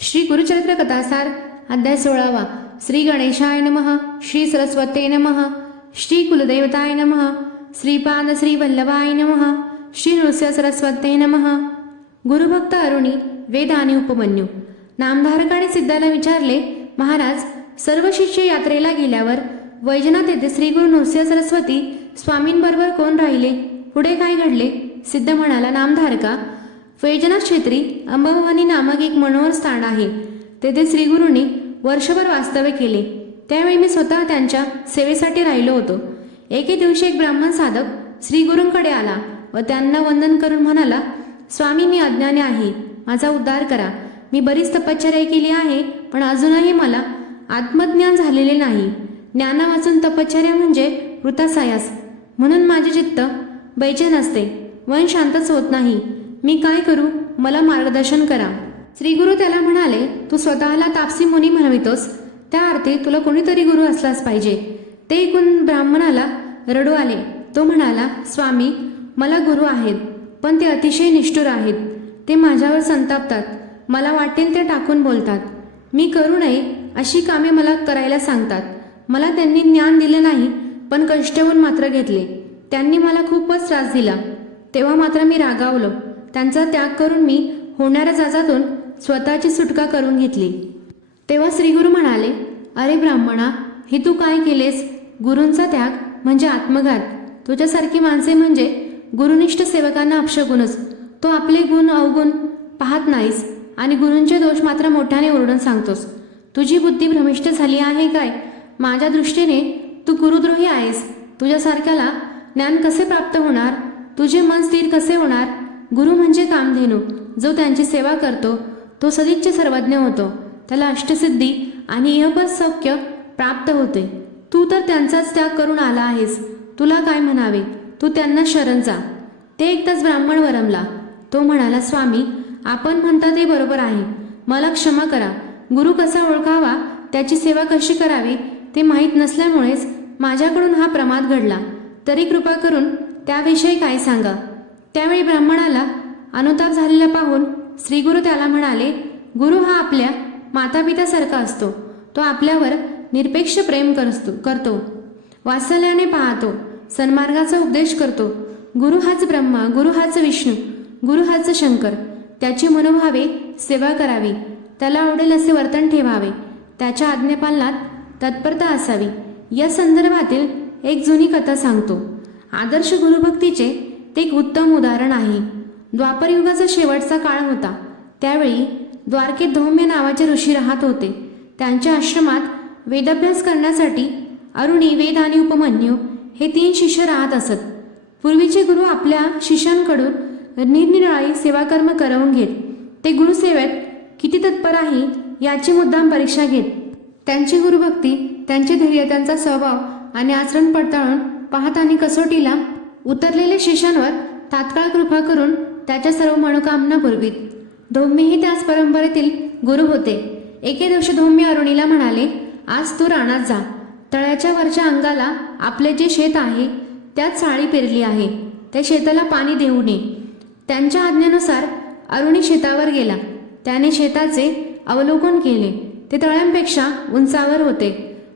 श्री गुरुचरित्र कथासार अध्याय 16वा. श्री गणेशाय नमः. श्री सरस्वते नमः. श्री कुलदेवताय नमः. श्रीपाद श्री वल्लभाय नमः. श्री नृसिंह सरस्वते नमः. गुरुभक्त अरुणी वेद आणि उपमन्यू. नामधारकाने सिद्धाला विचारले, महाराज, सर्व शिष्य यात्रेला गेल्यावर वैजनाथ येथे श्री गुरु नृसिंह सरस्वती स्वामींबरोबर कोण राहिले? पुढे काय घडले? सिद्ध म्हणाला, नामधारका, वैजनाथ क्षेत्री अंबाभवानी नामक एक मनोहर स्थान आहे. तेथे श्रीगुरूंनी वर्षभर वास्तव्य केले. त्यावेळी मी स्वतः त्यांच्या सेवेसाठी राहिलो होतो. एके दिवशी एक ब्राह्मण साधक श्रीगुरूंकडे आला व त्यांना वंदन करून म्हणाला, स्वामी, मी अज्ञानी आहे, माझा उद्धार करा. मी बरीच तपश्चर्या केली आहे, पण अजूनही मला आत्मज्ञान झालेले नाही. ज्ञाना वाचून तपश्चर्या म्हणजे वृथासायास, म्हणून माझे चित्त बैचेन असते, मन शांतच होत नाही. मी काय करू? मला मार्गदर्शन करा. श्रीगुरु त्याला म्हणाले, तू स्वतःला तापसी मुनी म्हणवितोस, त्या अर्थी तुला कोणीतरी गुरु असलाच पाहिजे. ते ऐकून ब्राह्मणाला रडू आले. तो म्हणाला, स्वामी, मला गुरु आहेत, पण ते अतिशय निष्ठुर आहेत. ते माझ्यावर संतापतात, मला वाटेल ते टाकून बोलतात. मी करू नये अशी कामे मला करायला सांगतात. मला त्यांनी ज्ञान दिले नाही, पण कष्टवून मात्र घेतले. त्यांनी मला खूपच त्रास दिला. तेव्हा मात्र मी रागावलो. त्यांचा त्याग करून मी होणाऱ्या जाजातून स्वतःची सुटका करून घेतली. तेव्हा श्रीगुरु म्हणाले, अरे ब्राह्मणा, हे तू काय केलेस? गुरूंचा त्याग म्हणजे आत्मघात. तुझ्यासारखी माणसे म्हणजे गुरुनिष्ठ सेवकांना अपशगुनच. तो आपले गुण अवगुण पाहत नाहीस आणि गुरूंचे दोष मात्र मोठ्याने ओरडून सांगतोस. तुझी बुद्धी भ्रमिष्ट झाली आहे काय? माझ्या दृष्टीने तू गुरुद्रोही आहेस. तुझ्यासारख्याला ज्ञान कसे प्राप्त होणार? तुझे मन स्थिर कसे होणार? गुरु म्हणजे कामधेनू. जो त्यांची सेवा करतो तो सदिच्छ सर्वज्ञ होतो. त्याला अष्टसिद्धी आणि इहपद सौख्य प्राप्त होते. तू तर त्यांचाच त्याग करून आला आहेस. तुला काय म्हणावे? तू त्यांना शरण जा. ते एकदाच ब्राह्मण वरमला. तो म्हणाला, स्वामी, आपण म्हणता ते बरोबर आहे. मला क्षमा करा. गुरु कसा ओळखावा, त्याची सेवा कशी करावी ते माहीत नसल्यामुळेच माझ्याकडून हा प्रमाद घडला. तरी कृपा करून त्याविषयी काय सांगा. त्यावेळी ब्राह्मणाला अनुताप झालेला पाहून श्रीगुरु त्याला म्हणाले, गुरु हा आपल्या मातापित्यासारखा असतो. तो आपल्यावर निरपेक्ष प्रेम करतो, वात्सल्याने पाहतो, सन्मार्गाचा उपदेश करतो. गुरु हाच ब्रह्मा, गुरु हाच विष्णू, गुरु हाच शंकर. त्याची मनोभावे सेवा करावी. त्याला आवडेल असे वर्तन ठेवावे. त्याच्या आज्ञापालनात तत्परता असावी. या संदर्भातील एक जुनी कथा सांगतो. आदर्श गुरुभक्तीचे ते एक उत्तम उदाहरण आहे. द्वापर युगाचा शेवटचा काळ होता. त्यावेळी द्वारकेत धौम्य नावाचे ऋषी राहत होते. त्यांच्या आश्रमात वेदाभ्यास करण्यासाठी अरुणी, वेद आणि उपमन्यू हे 3 शिष्य राहत असत. पूर्वीचे गुरु आपल्या शिष्यांकडून निरनिराळी सेवाकर्म करवून घेत. ते गुरुसेवेत किती तत्पर आहे याची मुद्दाम परीक्षा घेत. त्यांची गुरुभक्ती, त्यांचे धैर्य, त्यांचा स्वभाव आणि आचरण पडताळून पाहत आणि कसोटीला उतरलेल्या शिष्यांवर तात्काळ कृपा करून त्याच्या सर्व मनोकामना पुरवीत. धौम्यही त्याच परंपरेतील गुरु होते. एके दिवशी धौम्य अरुणीला म्हणाले, आज तू रानात जा. तळ्याच्या वरच्या अंगाला आपले जे शेत आहे त्यात साळी पेरली आहे. त्या शेताला पाणी देऊ नये. त्यांच्या आज्ञेनुसार अरुणी शेतावर गेला. त्याने शेताचे अवलोकन केले. ते तळ्यांपेक्षा उंचावर होते.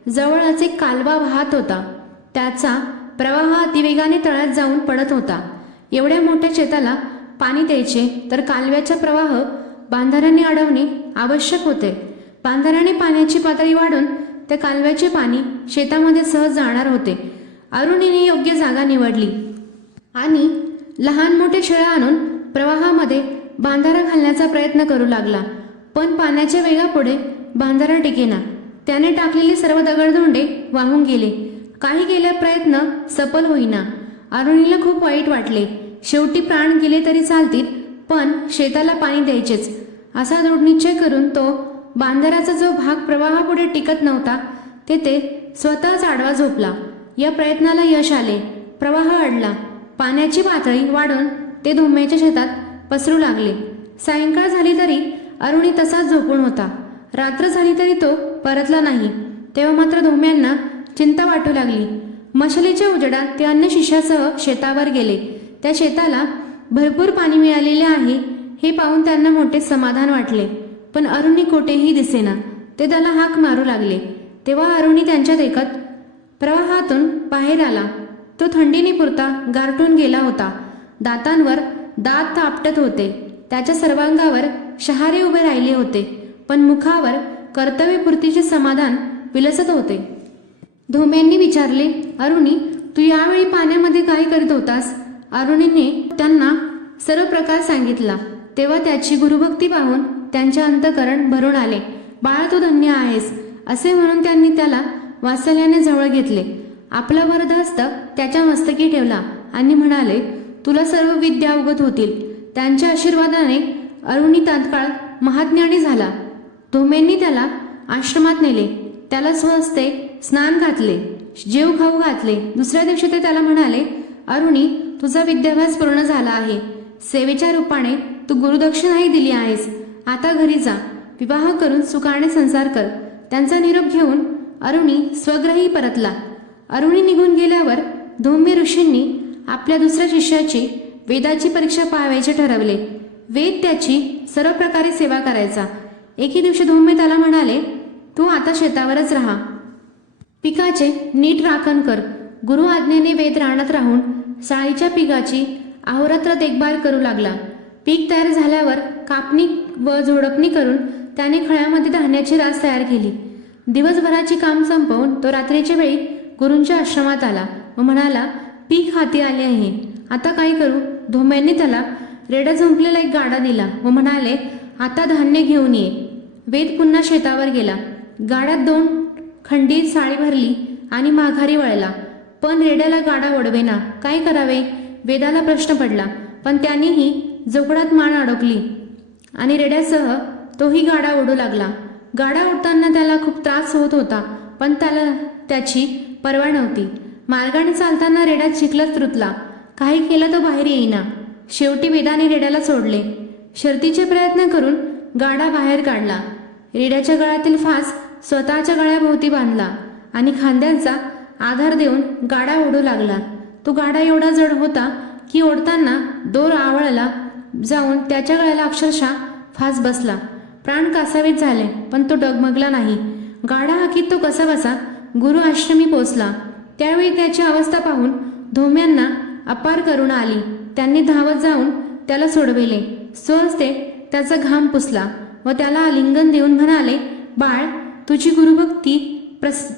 जवळच एक कालवा वाहत होता. त्याचा प्रवाह अतिवेगाने तळ्यात जाऊन पडत होता. एवढ्या मोठ्या शेताला पाणी द्यायचे तर कालव्याचा प्रवाह बांधाऱ्याने अडवणे आवश्यक होते. बांधाऱ्याने पाण्याची पातळी वाढून त्या कालव्याचे पाणी शेतामध्ये सहज जाणार होते. अरुणीने योग्य जागा निवडली आणि लहान मोठे शेळ्या आणून प्रवाहामध्ये बांधारा घालण्याचा प्रयत्न करू लागला. पण पाण्याच्या वेगापुढे बांधारा टिकेना. त्याने टाकलेले सर्व दगडधोंडे वाहून गेले. काही केले प्रयत्न सफल होईना. अरुणीला खूप वाईट वाटले. शेवटी प्राण गेले तरी चालतील, पण शेताला पाणी द्यायचेच असा दृढनिश्चय करून तो बांधाराचा जो भाग प्रवाहापुढे टिकत नव्हता तेथे स्वतःच आडवा झोपला. या प्रयत्नाला यश आले. प्रवाह अडला. पाण्याची पातळी वाढून ते धौम्याच्या शेतात पसरू लागले. सायंकाळ झाली तरी अरुणी तसाच झोपून होता. रात्र झाली तरी तो परतला नाही. तेव्हा मात्र धौम्यांना चिंता वाटू लागली. मशालीच्या उजेडात ते अन्य शिष्यासह शेतावर गेले. त्या शेताला भरपूर पाणी मिळालेले आहे हे पाहून त्यांना मोठे समाधान वाटले. पण अरुणी कोठेही दिसेना. ते त्याला हाक मारू लागले. तेव्हा अरुणी त्यांच्या देखत प्रवाहातून बाहेर आला. तो थंडीने पुरता गारठून गेला होता. दातांवर दात आपटत होते. त्याच्या सर्वांगावर शहारे उभे राहिले होते, पण मुखावर कर्तव्यपूर्तीचे समाधान विलसत होते. धोम्यांनी विचारले, अरुणी, तू यावेळी पाण्यामध्ये काय करीत होतास? अरुणीने त्यांना सर्व प्रकार सांगितला. तेव्हा त्याची गुरुभक्ती पाहून त्यांचे अंतःकरण भरून आले. बाळा, तू धन्य आहेस, असे म्हणून त्यांनी त्याला वात्सल्याने जवळ घेतले. आपला वरदहस्त त्याच्या मस्तकी ठेवला आणि म्हणाले, तुला सर्व विद्या अवगत होतील. त्यांच्या आशीर्वादाने अरुणी तात्काळ महाज्ञानी झाला. धोम्यांनी त्याला आश्रमात नेले. त्याला स्वहस्ते स्नान घातले, जेव खाऊ घातले. दुसऱ्या दिवशी ते त्याला म्हणाले, अरुणी, तुझा विद्याभ्यास पूर्ण झाला आहे. सेवेच्या रूपाने तू गुरुदक्षिणाही दिली आहेस. आता घरी जा, विवाह करून सुखाने संसार कर. त्यांचा निरोप घेऊन अरुणी स्वगृही परतला. अरुणी निघून गेल्यावर धौम्य ऋषींनी आपल्या दुसऱ्या शिष्याची वेदाची परीक्षा पाहावयाचे ठरवले. वेद त्याची सर्व प्रकारे सेवा करायचा. एके दिवशी धौम्य त्याला म्हणाले, तू आता शेतावरच राहा, पिकाचे नीट राखण कर. गुरु आज्ञेने वेद रानात राहून साळीच्या पिकाची अहोरात्र देखभाल करू लागला. पीक तयार झाल्यावर कापणी व झोडपणी करून त्याने खळ्यामध्ये धान्याची रास तयार केली. दिवसभराची काम संपवून तो रात्रीच्या वेळी गुरूंच्या आश्रमात आला व म्हणाला, पीक हाती आले आहे, आता काय करू? धोम्यांनी त्याला रेडा झुंपलेला एक गाडा दिला व म्हणाले, आता धान्य घेऊन ये. वेद पुन्हा शेतावर गेला. गाड्यात 2 खंडी साळी भरली आणि माघारी वळला. पण रेड्याला गाडा ओढवेना. काय करावे? वेदाला प्रश्न पडला, पण त्यानेही जोखडात मान अडकली आणि रेड्यासह तोही गाडा ओढू लागला. गाडा ओढताना त्याला खूप त्रास होत होता, पण त्याला त्याची पर्वा नव्हती. मार्गाने चालताना रेडा चिखलात रुतला. काही केलं तो बाहेर येईना. शेवटी वेदाने रेड्याला सोडले. शर्तीचे प्रयत्न करून गाडा बाहेर काढला. रेड्याच्या गळ्यातील फास स्वतःच्या गळ्याभोवती बांधला आणि खांद्यांचा आधार देऊन गाडा ओढू लागला. तो गाडा एवढा जड होता की ओढताना दोर आवळला जाऊन त्याच्या गळ्याला अक्षरशः फास बसला. प्राण कासावीस झाले, पण तो डगमगला नाही. गाडा हाकीत तो कसाबसा गुरु आश्रमी पोचला. त्यावेळी त्याची अवस्था पाहून धोम्यांना अपार करुणा आली. त्यांनी धावत जाऊन त्याला सोडविले. स्वहस्ते त्याचा घाम पुसला व त्याला आलिंगन देऊन म्हणाले, बाळ, तुझी गुरुभक्ती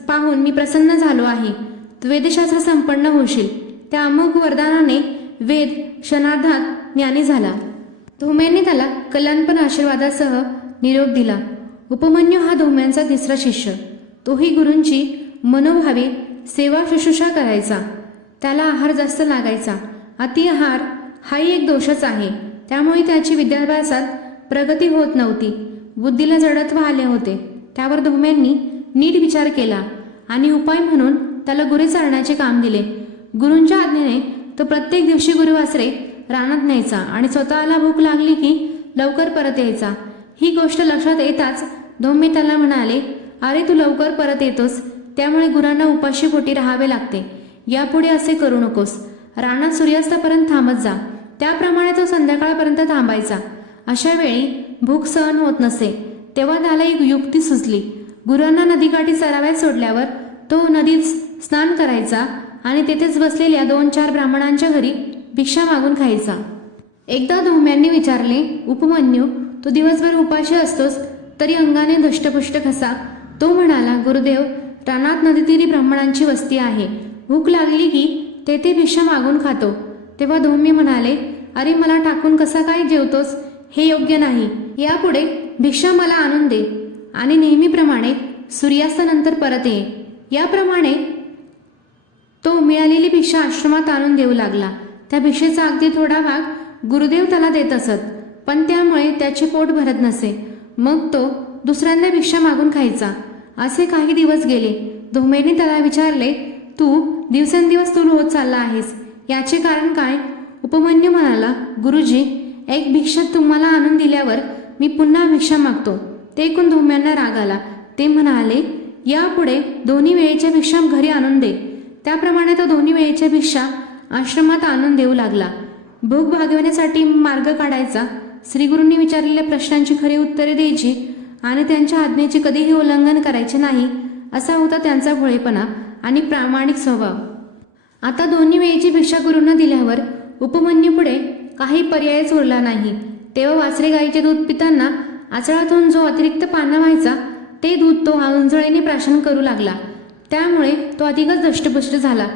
पाहून मी प्रसन्न झालो आहे. तू वेदशास्त्र संपन्न होशील. त्या अमोघ वरदानाने वेद क्षणार्धात ज्ञानी झाला. धोम्यांनी त्याला कल्याणपण आशीर्वादासह निरोप दिला. उपमन्यू हा धोम्यांचा तिसरा शिष्य. तोही गुरूंची मनोभावे सेवा शुश्रूषा करायचा. त्याला आहार जास्त लागायचा. अति आहार हाही एक दोषच आहे. त्यामुळे त्याची विद्याभ्यासात प्रगती होत नव्हती. बुद्धीला जडत्व आले होते. त्यावर धोम्यांनी नीट विचार केला आणि उपाय म्हणून त्याला गुरे चारण्याचे काम दिले. गुरूंच्या आज्ञेने तो प्रत्येक दिवशी गुरुवासरे रानात न्यायचा आणि स्वतःला भूक लागली की लवकर परत यायचा. ही गोष्ट लक्षात येताच धोम्य त्याला म्हणाले, अरे, तू लवकर परत येतोस, त्यामुळे गुरांना उपाशी पोटी राहावे लागते. यापुढे असे करू नकोस. रानात सूर्यास्तापर्यंत थांबत जा. त्याप्रमाणे तो संध्याकाळपर्यंत थांबायचा. अशा वेळी भूक सहन होत नसे. तेव्हा त्याला एक युक्ती सुचली. गुरांना नदीकाठी चराव्यात सोडल्यावर तो नदीत स्नान करायचा आणि तेथेच बसलेल्या 2-4 ब्राह्मणांच्या घरी भिक्षा मागून खायचा. एकदा धोम्यांनी विचारले, उपमन्यू, तू दिवसभर उपाशी असतोस तरी अंगाने धष्टपुष्ट कसा? तो म्हणाला, गुरुदेव, रानात नदीतीरी ब्राह्मणांची वस्ती आहे. भूक लागली की तेथे भिक्षा मागून खातो. तेव्हा धोम्य म्हणाले, अरे, मला टाकून कसा काय जेवतोस? हे योग्य नाही. यापुढे भिक्षा मला आणून दे आणि नेहमीप्रमाणे सूर्यास्तानंतर परत ये. याप्रमाणे तो मिळालेली भिक्षा आश्रमात आणून देऊ लागला. त्या भिक्षेचा अगदी थोडा भाग गुरुदेव त्याला देत असत, पण त्यामुळे त्याचे पोट भरत नसे. मग तो दुसऱ्यांदा भिक्षा मागून खायचा. असे काही दिवस गेले. धोम्याने त्याला विचारले, तू दिवसेंदिवस तूल होत चालला आहेस, याचे कारण काय? उपमन्यू म्हणाला, गुरुजी, एक भिक्षा तुम्हाला आणून दिल्यावर मी पुन्हा भिक्षा मागतो. ते ऐकून धोम्यांना राग आला. ते म्हणाले, यापुढे 2 वेळेच्या भिक्षा घरी आणून दे. त्याप्रमाणे तो 2 वेळेच्या भिक्षा आश्रमात आणून देऊ लागला. भूक भागविण्यासाठी मार्ग काढायचा श्रीगुरूंनी विचारलेल्या प्रश्नांची खरी उत्तरे द्यायची आणि त्यांच्या आज्ञेचे कधीही उल्लंघन करायचे नाही, असा होता त्यांचा भोळेपणा आणि प्रामाणिक स्वभाव. आता दोन्ही वेळेची भिक्षा गुरूंना दिल्यावर उपमन्यूपुढे काही पर्यायच उरला नाही. तेव्हा वासरे गाईचे दूध पिताना आचळातून जो अतिरिक्त पाना व्हायचा ते दूध तो उंजळीने प्राशन करू लागला. त्यामुळे तो अधिकच दष्टपुष्ट झाला.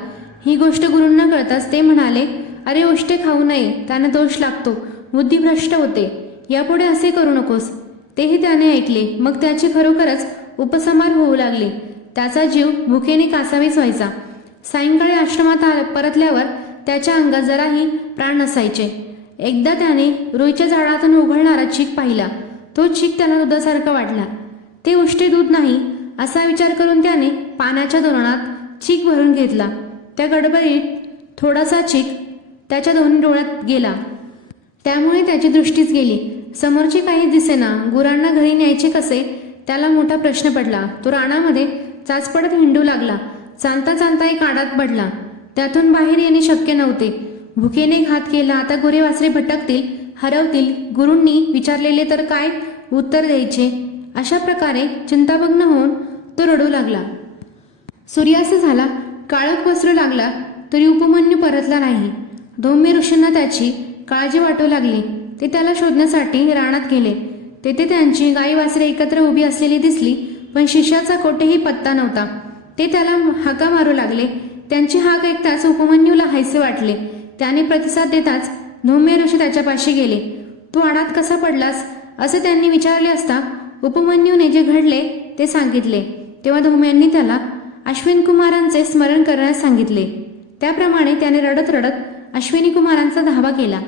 ही गोष्ट गुरूंना कळताच ते म्हणाले, अरे उष्टे खाऊ नये, त्याने दोष लागतो, बुद्धिभ्रष्ट होते, यापुढे असे करू नकोस. तेही त्याने ऐकले. मग त्याचे खरोखरच उपसंहार होऊ लागले. त्याचा जीव भुकेने कासावीस व्हायचा. सायंकाळी आश्रमात परतल्यावर त्याच्या अंगात जराही प्राण नसायचे. एकदा त्याने रुईच्या झाडातून उघडणारा चीक पाहिला. तो चीक त्याला दुधासारखा वाटला. ते उष्टे दूध नाही असा विचार करून त्याने पाण्याच्या दोरणात चीक भरून घेतला. त्या गडबडीत थोडासा चीक त्याच्या दोन्ही डोळ्यात गेला. त्यामुळे त्याची दृष्टीच गेली. समोरचे काही दिसेना. गुरांना घरी न्यायचे कसे, त्याला मोठा प्रश्न पडला. तो रानामध्ये चाचपडत हिंडू लागला. चालता चालता एक आडात पडला. त्यातून बाहेर येणे शक्य नव्हते. भुकेने घात केला. आता गुरे वासरे भटकतील, हरवतील, गुरूंनी विचारलेले तर काय उत्तर द्यायचे, अशा प्रकारे चिंताभग्न होऊन तो रडू लागला. सूर्यास्त झाला. काळोख पसरू लागला तरी उपमन्यू परतला नाही. धौम्य ऋषींना त्याची काळजी वाटू लागली. ते त्याला शोधण्यासाठी रानात गेले. तेथे त्यांची गाई वासरे एकत्र उभी असलेली दिसली, पण शिष्याचा कोठेही पत्ता नव्हता. ते त्याला हाका मारू लागले. त्यांची हाक ऐकताच उपमन्यूला हायसे वाटले. त्याने प्रतिसाद देताच धौम्य ऋषी त्याच्यापाशी गेले. तू आडात कसा पडलास असे त्यांनी विचारले असता उपमन्यूने जे घडले ते सांगितले. तेव्हा धौम्यांनी त्याला अश्विन कुमारांचे स्मरण करण्यास सांगितले. त्याप्रमाणे त्याने रडत रडत अश्विनी कुमारांचा धावा केला.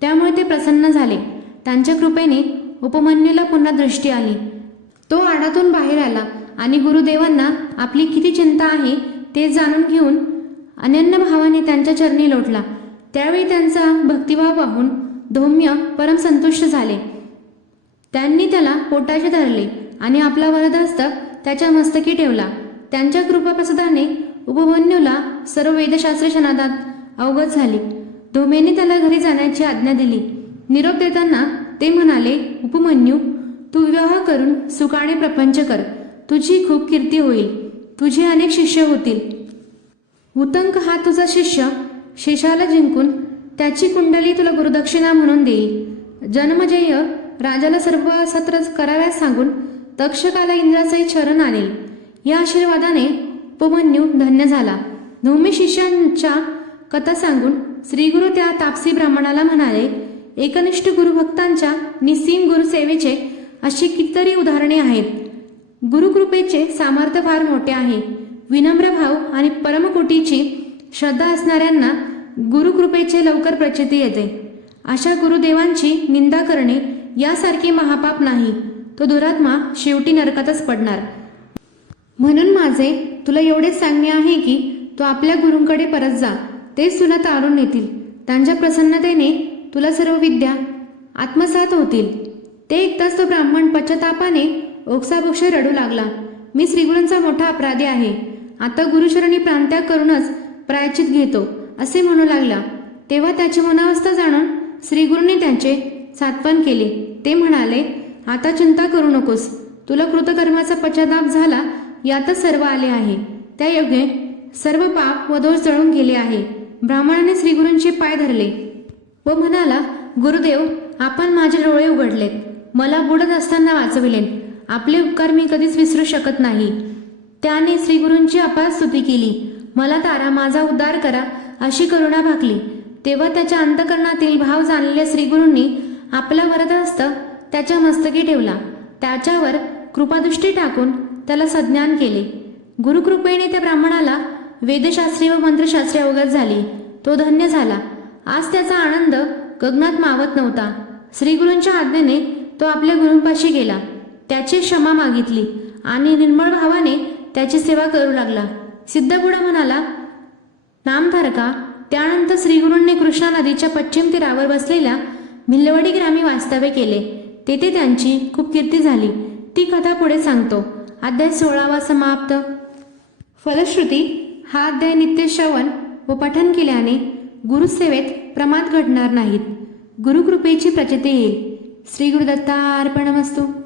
त्यामुळे ते प्रसन्न झाले. त्यांच्या कृपेने उपमन्यूला पुन्हा दृष्टी आली. तो आडातून बाहेर आला आणि गुरुदेवांना आपली किती चिंता आहे ते जाणून घेऊन अनन्य भावाने त्यांच्या चरणी लोटला. त्यावेळी त्यांचा भक्तिभाव पाहून धौम्य परम संतुष्ट झाले. त्यांनी त्याला पोटाशी धरले आणि आपला वरदहस्त त्याच्या मस्तकी ठेवला. त्यांच्या कृपाप्रसादाने उपमन्यूला सर्व वेदशास्त्रे क्षणार्धात अवगत झाली. धौम्याने त्याला घरी जाण्याची आज्ञा दिली. निरोप देताना ते म्हणाले, उपमन्यू, तू विवाह करून सुखाने प्रपंच कर. तुझी खूप कीर्ती होईल. तुझे अनेक शिष्य होतील. उतंक हा तुझा शिष्य शेषाला जिंकून त्याची कुंडली तुला गुरुदक्षिणा म्हणून देईल. जन्मजय राजाला सर्व सत्र कराव्यास सांगून तक्षकाला इंद्राचे शरण आणेल. या आशीर्वादाने उपमन्यू धन्य झाला. धौम्य शिष्यांच्या कथा सांगून श्रीगुरु त्या तापसी ब्राह्मणाला म्हणाले, एकनिष्ठ गुरुभक्तांच्या निस्सीम गुरुसेवेचे अशी कितीतरी उदाहरणे आहेत. गुरुकृपेचे सामर्थ्य फार मोठे आहे. विनम्र भाव आणि परमकोटीची श्रद्धा असणाऱ्यांना गुरुकृपेचे लवकर प्रचिती येते. अशा गुरुदेवांची निंदा करणे यासारखे महापाप नाही. तो दुरात्मा शेवटी नरकातच पडणार. म्हणून माझे तुला एवढेच सांगणे आहे की तू आपल्या गुरूंकडे परत जा. तेच तुला तारून नेतील. त्यांच्या प्रसन्नतेने तुला सर्व विद्या आत्मसात होतील. ते ऐकताच तो ब्राह्मण पश्चातापाने ओक्साबोक्ष रडू लागला. मी श्रीगुरूंचा मोठा अपराधी आहे. आता गुरुशरणी प्राणत्याग करूनच प्रायचित घेतो असे म्हणू लागला. तेव्हा त्याची मनावस्था जाणून श्रीगुरूंनी त्याचे सांत्वन केले. ते म्हणाले, आता चिंता करू नकोस. तुला कृतकर्माचा पश्चाताप झाला, यातच सर्व आले आहे. त्या योगे सर्व पाप व दोष जळून गेले आहे. ब्राह्मणाने श्रीगुरूंचे पाय धरले व म्हणाला, गुरुदेव, आपण माझे डोळे उघडलेत. मला बुडत असताना वाचविले. आपले उपकार मी कधीच विसरू शकत नाही. त्याने श्रीगुरूंची अपार स्तुती केली. मला तारा, माझा उद्धार करा अशी करुणा भाकली. तेव्हा त्याच्या अंतकरणातील भाव जाणलेल्या श्रीगुरूंनी आपला वरदहस्त त्याच्या मस्तकी ठेवला. त्याच्यावर कृपादृष्टी टाकून त्याला सज्ञान केले. गुरुकृपेने त्या ब्राह्मणाला वेदशास्त्री व मंत्रशास्त्री अवगत झाली. तो धन्य झाला. आज त्याचा आनंद गगनात मावत नव्हता. श्रीगुरूंच्या आज्ञेने तो आपल्या गुरूंपाशी गेला. त्याची क्षमा मागितली आणि निर्मळ भावाने त्याची सेवा करू लागला. सिद्धपुडा म्हणाला, नामधारका, त्यानंतर श्रीगुरूंनी कृष्णा नदीच्या पश्चिम तीरावर बसलेल्या भिल्लवडी ग्रामी वास्तव्य केले. तेथे त्यांची खूप कीर्ती झाली. ती कथा पुढे सांगतो. अध्याय 16 समाप्त. फलश्रुती. हा अध्याय नित्य श्रवण व पठन केल्याने गुरुसेवेत प्रमाद घडणार नाहीत. गुरुकृपेची प्रचिती येईल. श्री गुरुदत्तार्पणमस्तु.